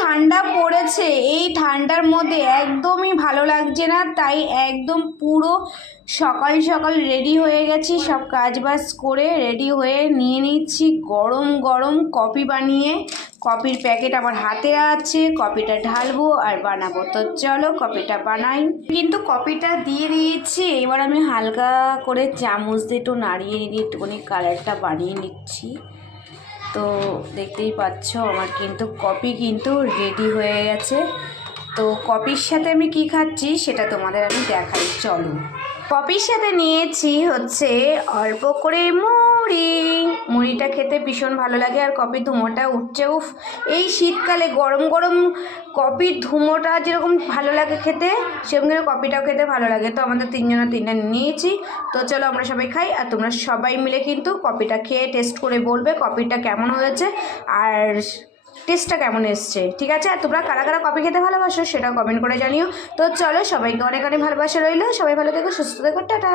ঠান্ডা পড়েছে, এই ঠান্ডার মধ্যে একদমই ভালো লাগছে না, তাই একদম পুরো সকাল সকাল রেডি হয়ে গেছি, সব কাজ বাজ করে রেডি হয়ে নিয়ে নিচ্ছি গরম গরম কফি বানিয়ে। কফির প্যাকেট আমার হাতে আছে, কফিটা ঢালবো আর বানাবো। তো চলো কফিটা বানাই। কিন্তু কফিটা দিয়ে দিয়েছি, এবার আমি হালকা করে চামচ দিয়ে একটু নাড়িয়ে নিয়ে একটুখানি কালারটা বানিয়ে নিচ্ছি। তো দেখতেই পাচ্ছ আমার কিন্তু কফি কিন্তু রেডি হয়ে গেছে। তো কফির সাথে আমি কি খাচ্ছি সেটা তোমাদের আমি দেখাই, চলো। কফির সাথে নিয়েছি হচ্ছে অল্প করে মুড়িটা খেতে ভীষণ ভালো লাগে, আর কফির ধুমোটা উঠছে, উফ! এই শীতকালে গরম গরম কফির ধুমোটা যেরকম ভালো লাগে খেতে, সেরকম করে কফিটাও খেতে ভালো লাগে। তো আমাদের তিনটা নিয়েছি। তো চলো আমরা সবাই খাই, আর তোমরা সবাই মিলে কিন্তু কফিটা খেয়ে টেস্ট করে বলবে কফিটা কেমন হয়েছে আর টেস্টটা কেমন এসছে, ঠিক আছে? আর তোমরা কারা কারা কফি খেতে ভালোবাসো সেটাও কমেন্ট করে জানিও। তো চলো, সবাইকে অনেক অনেক ভালোবাসা রইলো, সবাই ভালো থেকো, সুস্থ থেকো, টাটা।